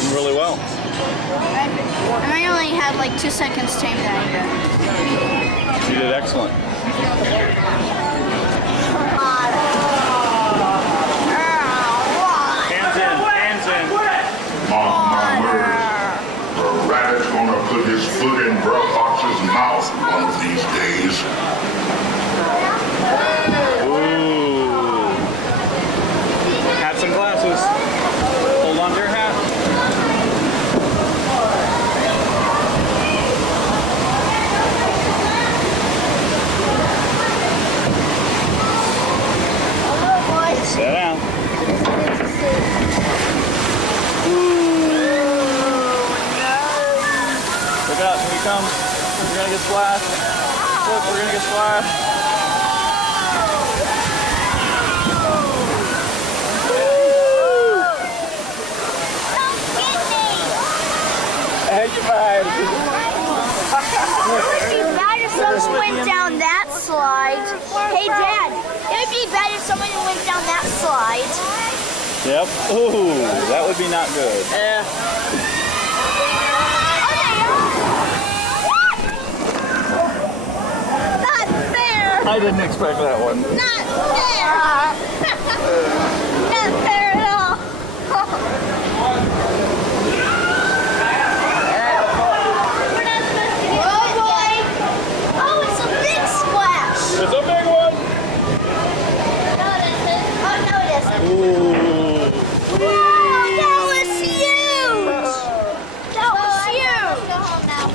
doing really well. I only had like 2 seconds to aim that either. You did excellent. Hands in, hands in. Mark my words, the rabbit's gonna put his foot in Bro Fox's mouth one of these days. Ooh. Hats and glasses. Hold on to your hat. Sit down. Look out, here he comes. We're gonna get splashed. Look, we're gonna get splashed. Hey, you bad. It would be bad if someone went down that slide. Hey, Dad, it would be bad if someone went down that slide. Yep. Ooh, that would be not good. Oh, they are. Not fair. I didn't expect that one. Not fair. Not fair at all. We're not supposed to get oh boy. Oh, it's a big splash. It's a big one. No, it isn't. Oh, no, it isn't. Ooh. Wow, that was huge. That was huge. Go home now.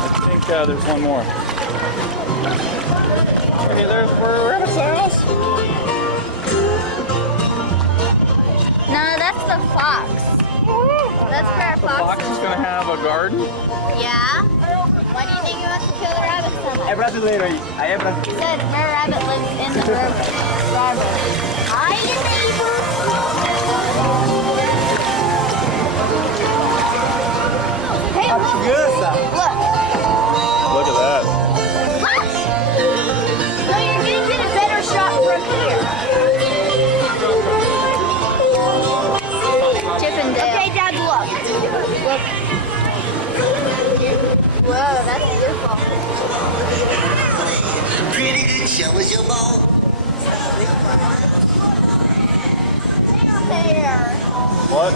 I think there's one more. Okay, there's Rabbit's house. No, that's the fox. That's where our The fox fox is going to have a garden. Yeah? Why do you think he wants to kill the rabbit so much? Hay brasileiro aí. Aí é brasileiro. He said her rabbit lives in the room. Hi, neighbor. Hey, look. Look. Look at that. Look. No, you're going to get a better shot from here. Chippendale. Okay, Dad, look. Look. Whoa, that's beautiful. Pretty good show us your ball. Bear. What?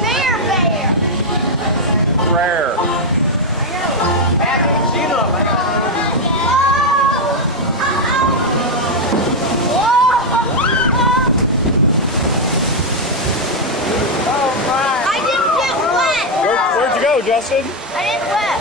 Bear. Rare. I didn't get wet. Where'd you go, Justin? I didn't get wet.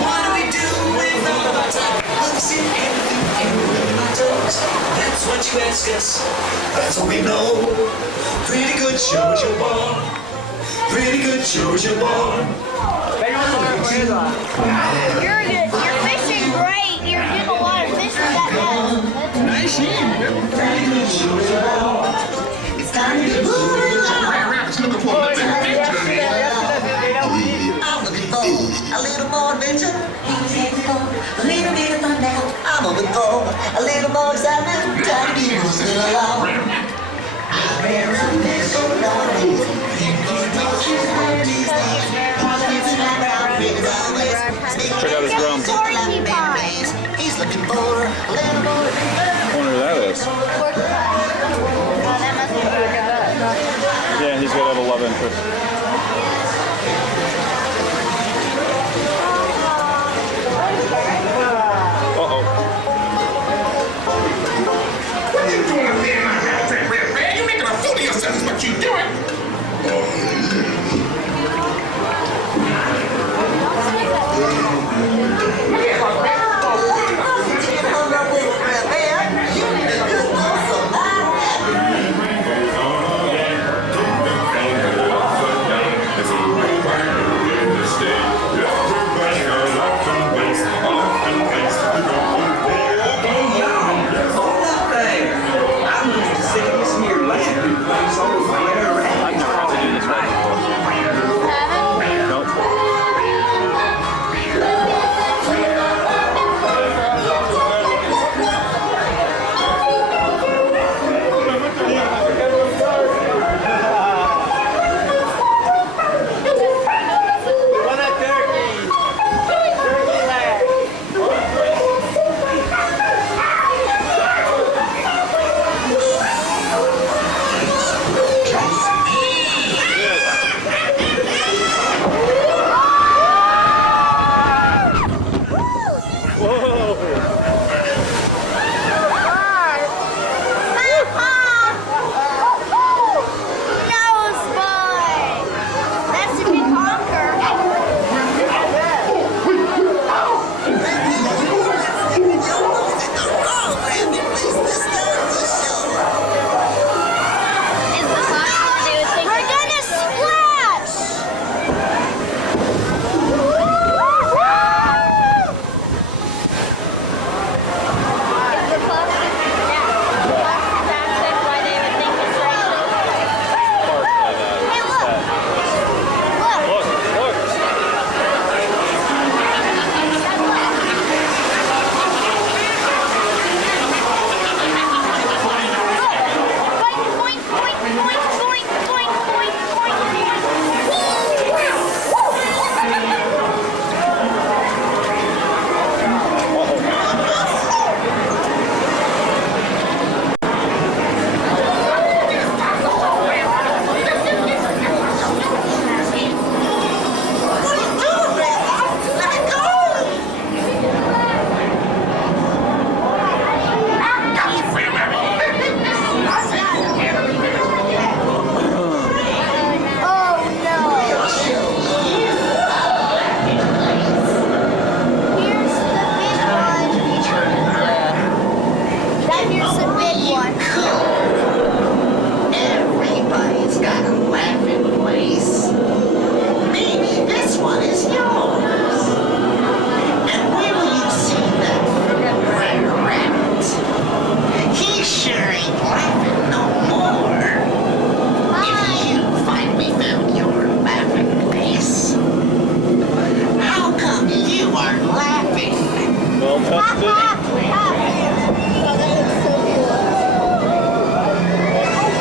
What do we do with all of our time? Looks in everything, everywhere in my toes. That's what you ask us. That's what we know. Pretty good show is your ball. Pretty good show is your ball. You're fishing great. You're getting a lot of fish with that net. Nice shooting. Pretty good show is your ball. It's time to move along. Rabbit's looking for a little bit of victory. I'm looking for a little more adventure. A little bit of fun now. I'm looking for a little more excitement. Time to be moving along. I've been running this so long. Check out his drum. He's looking for a little more adventure. I wonder who that is. Yeah, he's got a love interest. Uh-oh. What are you doing up there in my house, that red man? You're making a fool of yourself is what you're doing. Hung up with Red Bear. You need to just know somebody.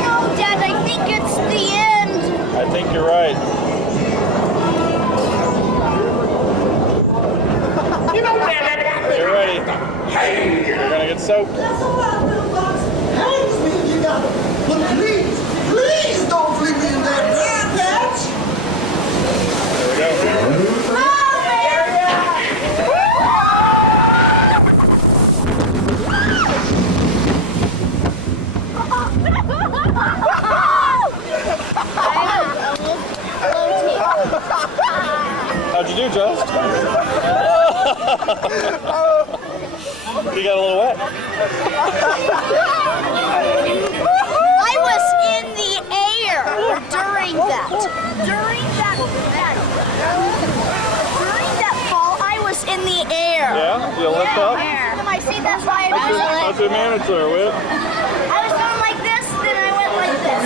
Oh, Dad, I think it's the end. I think you're right. You're ready. You're gonna get soaked. But please don't leave me in that patch. There we go. How'd you do, Josh? You got a little wet. I was in the air during that. During that fall, I was in the air. Yeah? You lift up? I see that's why I was How's your manager, Whit? I was going like this, then I went like this.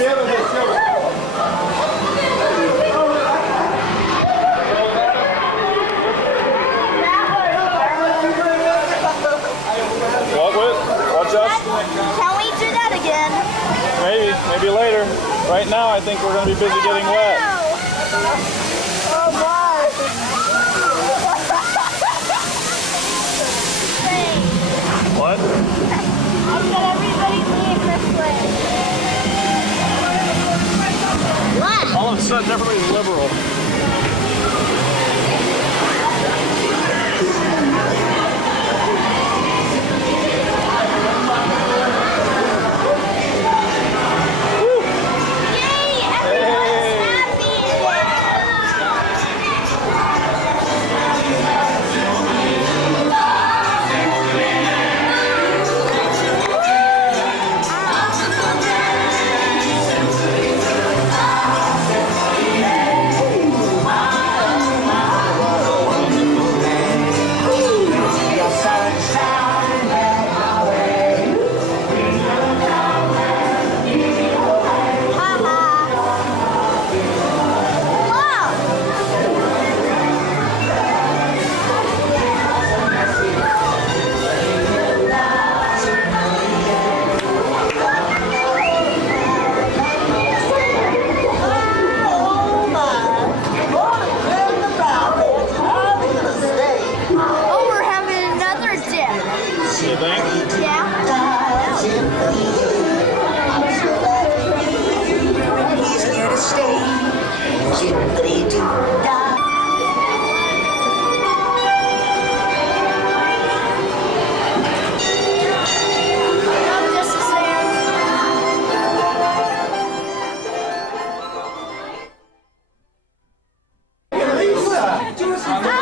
What, Whit? Watch out. Can we do that again? Maybe later. Right now, I think we're going to be busy getting wet. Oh my! What? I said everybody leave this way. What? All of a sudden, everybody's liberal. Yay! Everyone's happy Oh, we're having another dip. You think? Yeah. He's here to stay. Jibbly-doo-dah. No, this is there. Lisa!